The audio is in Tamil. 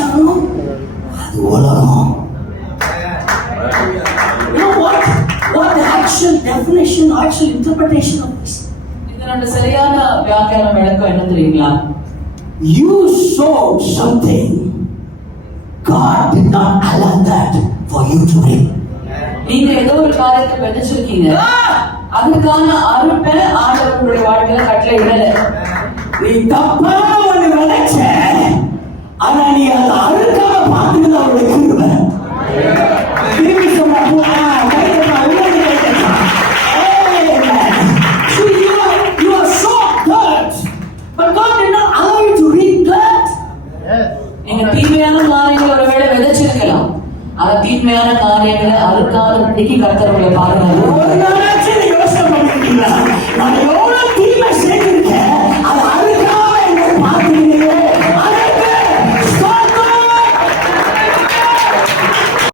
விதைச்சானோ அது உலகம். You know what the actual definition, actual interpretation of this? இதனோட சரியான வியாக்கியானம் விளக்கம் என்ன தெரியுங்களா? You sowed something. God did not allow that for you to reap. நீங்க ஏதோ ஒரு காரியத்தை விதைச்சிருக்கீங்க, அதுக்கான அறுப்பை ஆண்டவர் உங்களுடைய வாழ்க்கையில கட்டளை இடல. நீ தப்பா ஒண்ணு விதைச்ச, ஆனா நீ அதை அறுக்காம பார்த்துட்டு அவருடைய கிருபை. திரும்பி சொன்னா you are so good, but God did not allow you to reap that. நீங்க தீமையான காரியங்களை ஒருவேளை விதைச்சிருக்கலாம், அந்த தீமையான காரியங்களை அறுக்காதபடிக்கு கர்த்தர் உங்களை பாதுகாக்கிறார்.